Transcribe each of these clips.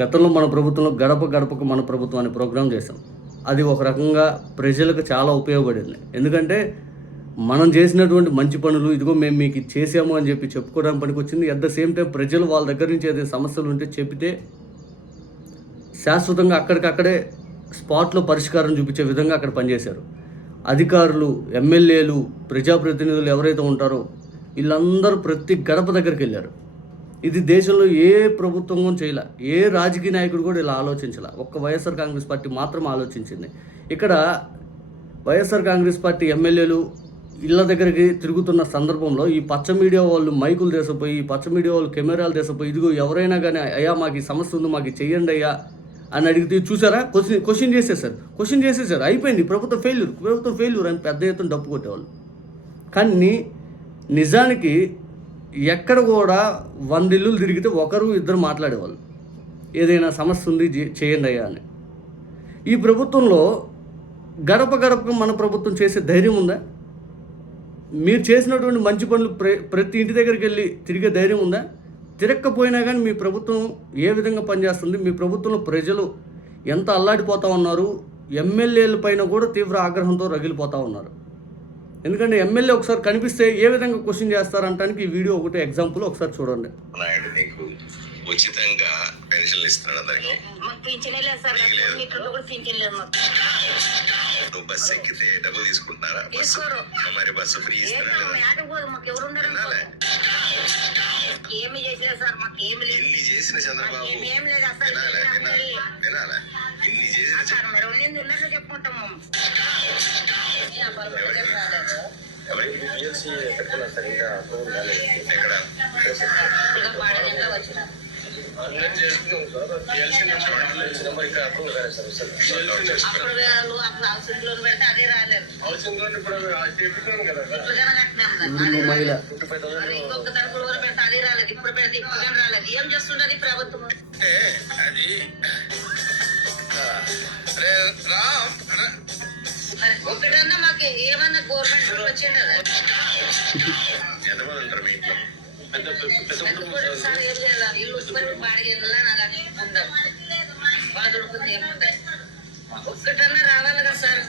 గతంలో మన ప్రభుత్వంలో గడప గడపకు మన ప్రభుత్వం అనే ప్రోగ్రాం చేసాం. అది ఒక రకంగా ప్రజలకు చాలా ఉపయోగపడింది. ఎందుకంటే మనం చేసినటువంటి మంచి పనులు ఇదిగో మేము మీకు ఇది చేసాము అని చెప్పి చెప్పుకోవడానికి పనికొచ్చింది. అట్ ద సేమ్ టైం ప్రజలు వాళ్ళ దగ్గర నుంచి ఏదైనా సమస్యలు ఉంటే చెబితే శాశ్వతంగా అక్కడికక్కడే స్పాట్లో పరిష్కారం చూపించే విధంగా అక్కడ పనిచేశారు. అధికారులు, ఎమ్మెల్యేలు, ప్రజాప్రతినిధులు ఎవరైతే ఉంటారో వీళ్ళందరూ ప్రతి గడప దగ్గరికి వెళ్ళారు. ఇది దేశంలో ఏ ప్రభుత్వం చేయలే, ఏ రాజకీయ నాయకుడు కూడా ఇలా ఆలోచించాల. ఒక్క వైఎస్ఆర్ కాంగ్రెస్ పార్టీ మాత్రం ఆలోచించింది. ఇక్కడ వైఎస్ఆర్ కాంగ్రెస్ పార్టీ ఎమ్మెల్యేలు ఇళ్ళ దగ్గరికి తిరుగుతున్న సందర్భంలో ఈ పచ్చ మీడియా వాళ్ళు మైకులు తీసపోయి, ఈ పచ్చ మీడియా వాళ్ళు కెమెరాలు తీసపోయి, ఇదిగో ఎవరైనా కానీ అయ్యా మాకు ఈ సమస్య ఉంది, మాకు చెయ్యండి అయ్యా అని అడిగితే చూసారా క్వశ్చన్ చేసేసారు. అయిపోయింది, ప్రభుత్వం ఫెయిల్యూర్ అని పెద్ద ఎత్తున డప్పు కొట్టేవాళ్ళు. కానీ నిజానికి ఎక్కడ కూడా 100 ఇల్లులు తిరిగితే ఒకరు ఇద్దరు మాట్లాడేవాళ్ళు, ఏదైనా సమస్య ఉంది చేయండి అయ్యా అని. ఈ ప్రభుత్వంలో గడప గడపకు మన ప్రభుత్వం చేసే ధైర్యం ఉందా? మీరు చేసినటువంటి మంచి పనులు ప్రతి ఇంటి దగ్గరికి వెళ్ళి తిరిగే ధైర్యం ఉందా? తిరగకపోయినా కానీ మీ ప్రభుత్వం ఏ విధంగా పనిచేస్తుంది? మీ ప్రభుత్వంలో ప్రజలు ఎంత అల్లాడిపోతూ ఉన్నారు? ఎమ్మెల్యేల పైన కూడా తీవ్ర ఆగ్రహంతో రగిలిపోతూ ఉన్నారు. ఎందుకంటే ఎమ్మెల్యే ఒకసారి కనిపిస్తే ఏ విధంగా క్వశ్చన్ చేస్తారంటానికి ఈ వీడియో ఒకటి ఎగ్జాంపుల్, ఒకసారి చూడండి. నాయుడు నీకు ఉచితంగా పెన్షన్లు ఇస్తున్నాడు అందరికి. నువ్వు బస్సు ఎక్కితే డబ్బులు తీసుకుంటున్నారా? మరి బస్సు ఫ్రీ ఇస్తున్నాడు. ఇన్ని చేసిన చంద్రబాబు వినాలా? ఇన్ని చేసిన చెప్పుకుంటాము. ఏం చేస్తుండదు ప్రభుత్వం? అది ఒకటన్నా మాకు ఏమన్నా గవర్నమెంట్ వచ్చింది కదా. ఎంతమంది ఉంటారు మీ ఇంట్లో? సార్ ఏం చేయాలి, ఇల్లు బాడిగిల్లా నాకు ఉందా బాధ ఉడుకుంది, ఏముంటాయి ఒక్కటన్నా రావాలి కదా సార్.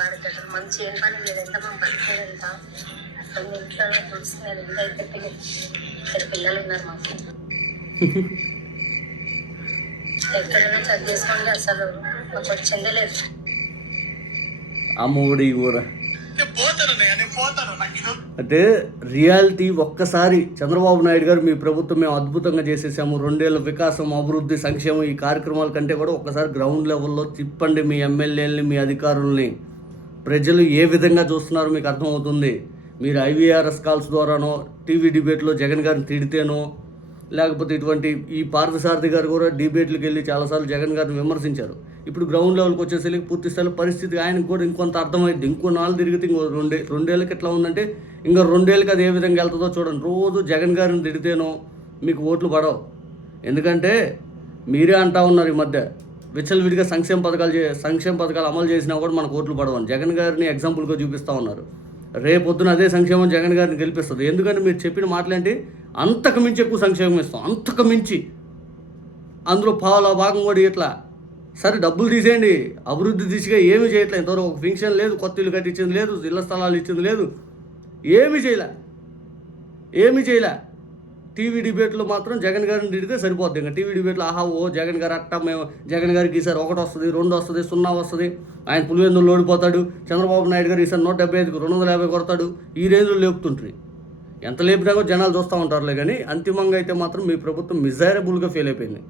బాధ మంచి ఏం పని లేదు, ఎంత మనం బతికేదంత అసలు ఇంట్లో చూస్తున్నారు. ఎంత అయితే పిల్లలు ఉన్నారు మాకు. ఎక్కడైనా చదువు చేసుకోండి, అసలు మాకు వచ్చిందే లేదు. అమ్మఒడి ఊర అంటే రియాలిటీ. ఒక్కసారి చంద్రబాబు నాయుడు గారు మీ ప్రభుత్వం మేము అద్భుతంగా చేసేసాము, 2 ఏళ్ళ వికాసం, అభివృద్ధి, సంక్షేమం ఈ కార్యక్రమాల కంటే కూడా ఒక్కసారి గ్రౌండ్ లెవెల్లో తిప్పండి మీ ఎమ్మెల్యేలని, మీ అధికారుల్ని. ప్రజలు ఏ విధంగా చూస్తున్నారో మీకు అర్థమవుతుంది. మీరు IVRS కాల్స్ ద్వారానో, టీవీ డిబేట్లో జగన్ గారిని తిడితేనో, లేకపోతే ఇటువంటి ఈ పార్థసారథి గారు కూడా డిబేట్లకు వెళ్ళి చాలాసార్లు జగన్ గారిని విమర్శించారు. ఇప్పుడు గ్రౌండ్ లెవెల్కి వచ్చేసరికి పూర్తి స్థాయిలో పరిస్థితి ఆయనకు కూడా ఇంకొంత అర్థమైంది. ఇంకో 4 తిరిగితే ఇంకో 2 ఏళ్ళకి ఎట్లా ఉందంటే ఇంకా 2 ఏళ్ళకి అది ఏ విధంగా వెళ్తుందో చూడండి. రోజు జగన్ గారిని తిడితేనో మీకు ఓట్లు పడవు. ఎందుకంటే మీరే అంటా ఉన్నారు ఈ మధ్య విచ్చలవిడిగా సంక్షేమ పథకాలు అమలు చేసినా కూడా మనకు ఓట్లు పడవని జగన్ గారిని ఎగ్జాంపుల్గా చూపిస్తూ ఉన్నారు. రేపొద్దున అదే సంక్షేమం జగన్ గారిని గెలిపిస్తుంది. ఎందుకంటే మీరు చెప్పిన మాటలేంటి, అంతకు మించి ఎక్కువ సంక్షేమం ఇస్తాం, అంతకు మించి. అందులో పావుల భాగం కూడా ఇట్లా. సరే డబ్బులు తీసేయండి, అభివృద్ధి దిశగా ఏమీ చేయట్లేదు. ఇంతవరకు ఒక ఫంక్షన్ లేదు, కొత్త ఇల్లు కట్టించింది లేదు, ఇళ్ల స్థలాలు ఇచ్చింది లేదు, ఏమీ చేయలే. టీవీ డిబేట్లో మాత్రం జగన్ గారిని తిడితే సరిపోద్ది. ఇంకా టీవీ డిబేట్లో జగన్ గారు అట్టా, మేము జగన్ గారికి ఈసారి 1 వస్తుంది, 2 వస్తుంది, 0 వస్తుంది, ఆయన పులివెందులు ఓడిపోతాడు, చంద్రబాబు నాయుడు గారు ఈసారి 175కి 250 కొడతాడు, ఈ రేంజ్లో లేపుతుంటారు. ఎంత లేపినా కూడా జనాలు చూస్తూ ఉంటారులే. కానీ అంతిమంగా అయితే మాత్రం మీ ప్రభుత్వం మిజరబుల్గా ఫెయిల్ అయిపోయింది.